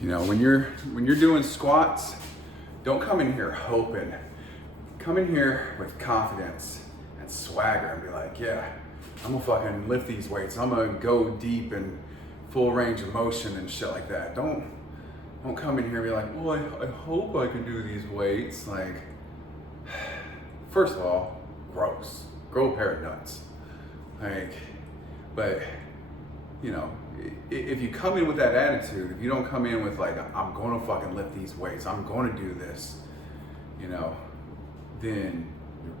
You know, when you're doing squats, don't come in here hoping. Come in here with confidence and swagger and be like, yeah, I'm gonna fucking lift these weights. I'm gonna go deep and full range of motion and shit like that. Don't come in here and be like, well, I hope I can do these weights. Like, first of all, gross. Grow a pair of nuts. Like, but you know, if you come in with that attitude, if you don't come in with like, I'm gonna fucking lift these weights, I'm gonna do this, you know, then you're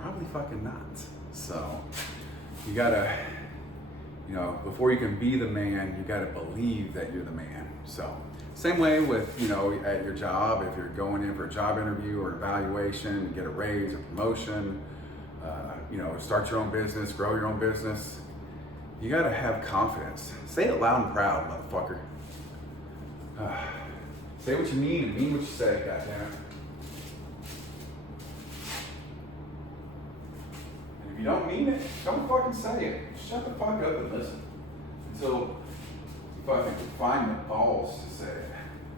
probably fucking not. So you gotta, you know, before you can be the man, you gotta believe that you're the man. So same way with, you know, at your job, if you're going in for a job interview or evaluation, get a raise, a promotion, you know, start your own business, grow your own business. You gotta have confidence. Say it loud and proud, motherfucker. Say what you mean and mean what you say, goddammit. And if you don't mean it, don't fucking say it. Shut the fuck up and listen. Until you fucking find the balls to say it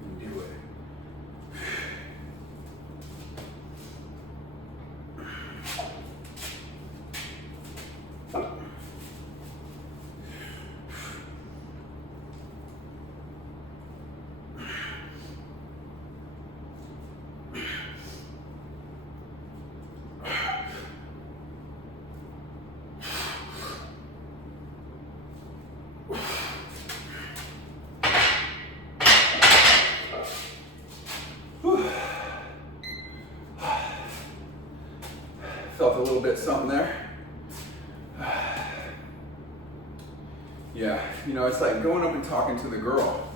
and do it. Felt a little bit something there. Yeah, you know, it's like going up and talking to the girl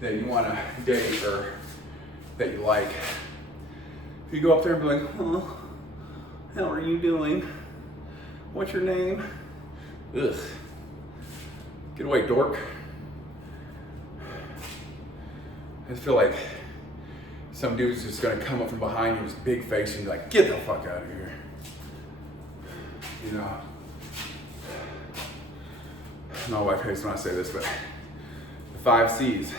that you want to date or that you like. If you go up there and be like, oh, how are you doing? What's your name? Ugh. Get away, dork. I just feel like some dude's just gonna come up from behind you with his big face and be like, get the fuck out of here. You know, my wife hates when I say this, but the 5 C's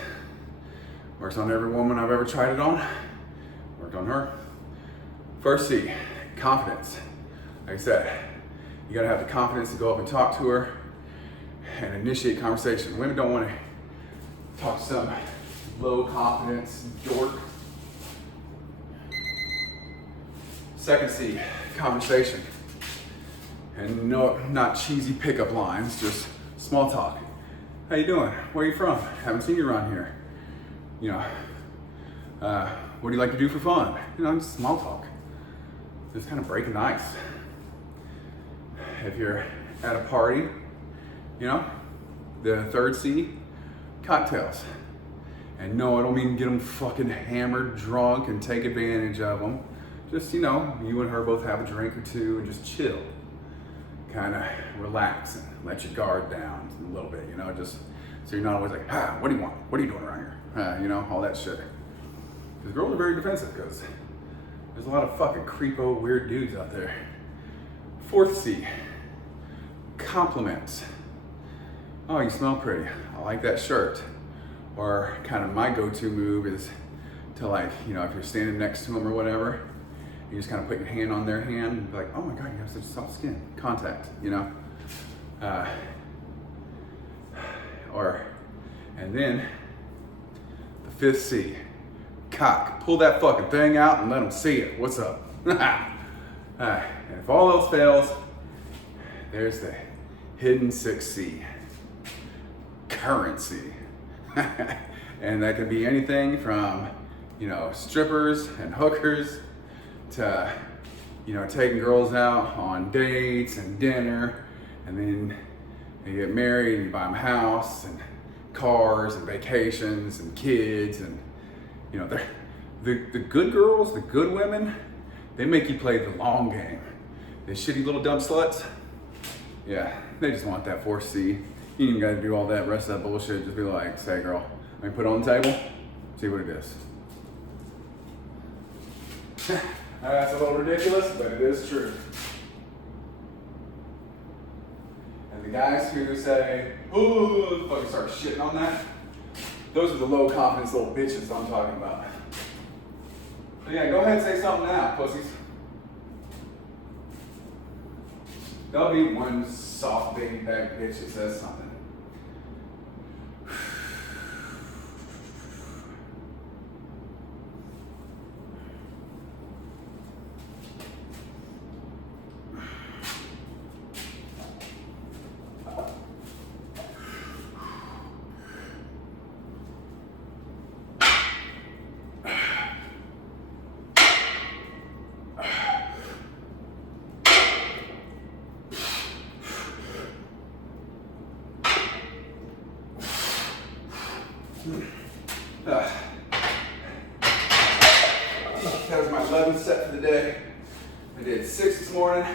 works on every woman I've ever tried it on. Worked on her. First C, confidence. Like I said, you gotta have the confidence to go up and talk to her and initiate conversation. Women don't want to talk to some low confidence dork. Second C, conversation. And no, not cheesy pickup lines, just small talk. How you doing? Where are you from? Haven't seen you around here. You know, what do you like to do for fun? You know, just small talk. Just kind of breaking the ice. If you're at a party, you know, the third C, cocktails. And no, I don't mean get them fucking hammered, drunk, and take advantage of them. Just, you know, you and her both have a drink or two and just chill. Kind of relax and let your guard down a little bit, you know, just so you're not always like, what do you want? What are you doing around here? You know, all that shit. Because girls are very defensive because there's a lot of fucking creepo, weird dudes out there. Fourth C, compliments. Oh, you smell pretty. I like that shirt. Or kind of my go-to move is to, like, you know, if you're standing next to them or whatever, you just kind of put your hand on their hand and be like, oh my God, you have such soft skin. Contact, you know? And then the fifth C, cock. Pull that fucking thing out and let them see it. What's up? And if all else fails, there's the hidden 6C, currency. And that can be anything from, you know, strippers and hookers to, you know, taking girls out on dates and dinner, and then you get married and you buy them a house and cars and vacations and kids, and, you know, the good girls, the good women, they make you play the long game. The shitty little dumb sluts, yeah, they just want that 4C. You ain't gotta do all that rest of that bullshit. Just be like, say, girl, let me put it on the table, see what it is. That's a little ridiculous, but it is true. And the guys who say, oh, fucking start shitting on that, Those are the low confidence little bitches I'm talking about. So yeah, go ahead and say something now, pussies. There'll be one soft baby back bitch that says something. That was my 11th set for the day. I did 6 this morning,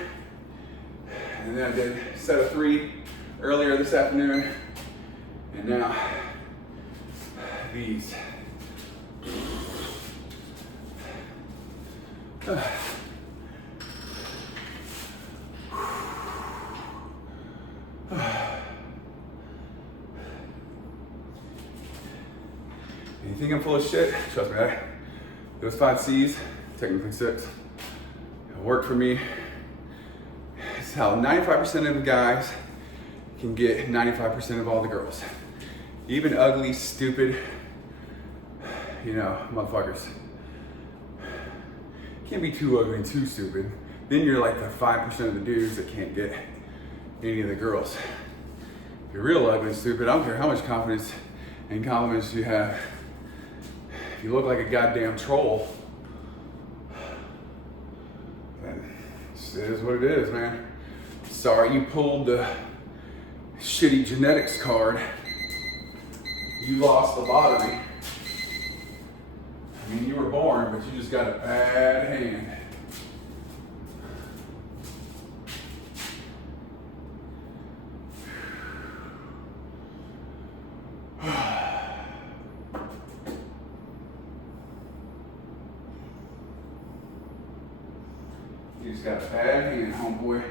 and then I did a set of 3 earlier this afternoon, and now these. You think I'm full of shit? Trust me, those 5 C's, technically 6, it worked for me. It's how 95% of the guys can get 95% of all the girls. Even ugly, stupid, motherfuckers. Can't be too ugly and too stupid. Then you're like the 5% of the dudes that can't get any of the girls. If you're real ugly and stupid, I don't care how much confidence and compliments you have. If you look like a goddamn troll, then it is what it is, man. Sorry you pulled the shitty genetics card. You lost the lottery. I mean, you were born, but you just got a bad hand. You just got a bad hand, homeboy.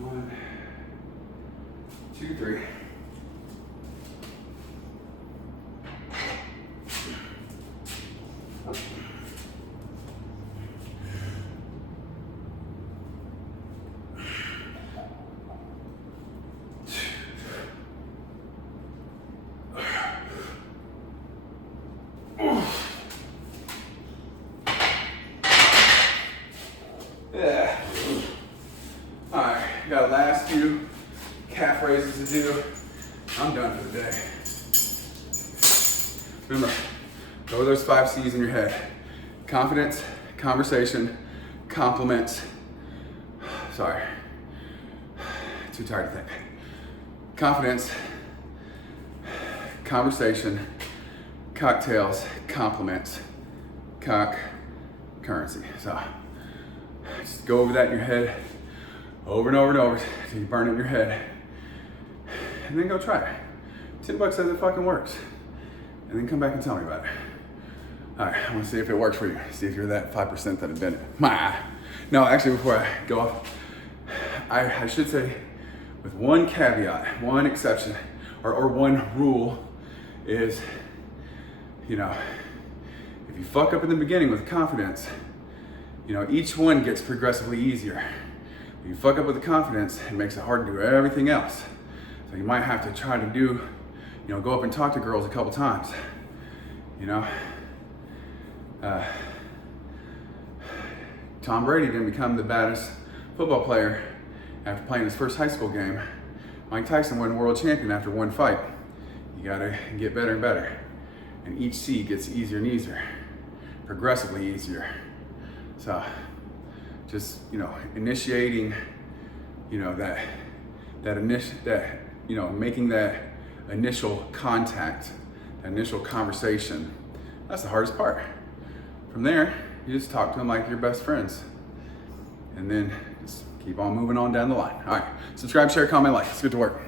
One, 2, 3. Yeah. All right, got last few calf raises to do. I'm done for the day. Remember, go with those 5 C's in your head. Confidence, conversation, compliments. Sorry, too tired to think. Confidence, conversation, cocktails, compliments, cock, currency. So just go over that in your head over and over and over till you burn it in your head. And then go try it. $10 says it fucking works. And then come back and tell me about it. All right, I want to see if it works for you. See if you're that 5% that have been it. No, actually, before I go off, I should say, with one caveat, one exception, or one rule is, if you fuck up in the beginning with confidence, each one gets progressively easier. If you fuck up with the confidence, it makes it hard to do everything else. So you might have to try to do, go up and talk to girls a couple times. Tom Brady didn't become the baddest football player after playing his first high school game. Mike Tyson won world champion after one fight. You gotta get better and better. And each C gets easier and easier, progressively easier. So just, initiating, making that initial contact, that initial conversation, that's the hardest part. From there, you just talk to them like your best friends. And then just keep on moving on down the line. All right, subscribe, share, comment, like. Let's get to work.